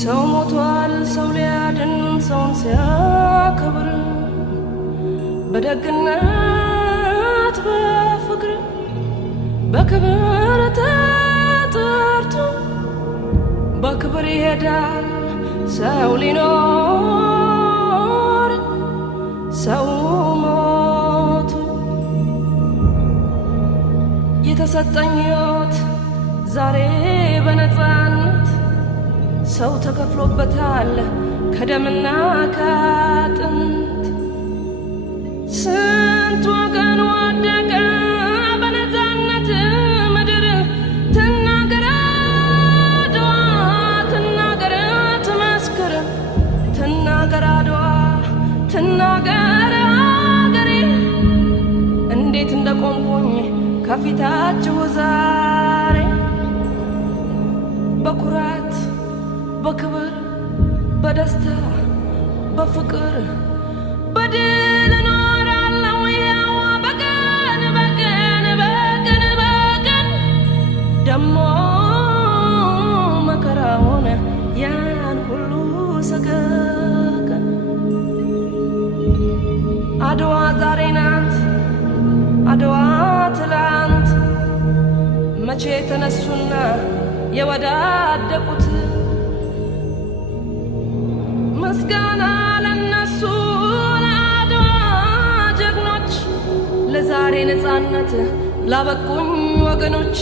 ሰው ሞቷል ሰው ሊያድን ሰውን ሲያከብር በደግነት በፍቅር በክብር ተጠርቶ በክብር ይሄዳል ሰው ሊኖር ሰው ሞቱ የተሰጠኝ ሕይወት ዛሬ በነፃነት ሰው ተከፍሎበታል ከደምና ከአጥንት ስንት ወገን ወደቀ በነፃነት ምድር ትናገር አድዋ ትናገር ትመስክር ትናገር አድዋ ትናገር አገሬ እንዴት እንደቆምኩኝ ከፊታችሁ ዛሬ በኩራት በክብር በደስታ በፍቅር በድል እኖራለሁ ያው በቀን በቀን በቀን በቀን ደሞ መከራውን ያን ሁሉ ሰቀቀን አድዋ ዛሬ ናት አድዋ ትላንት መቼ ተነሱና የወዳደቁት ምስጋና ለነሱ ለአድዋ ጀግኖች ለዛሬ ነፃነት ላበቁኝ ወገኖች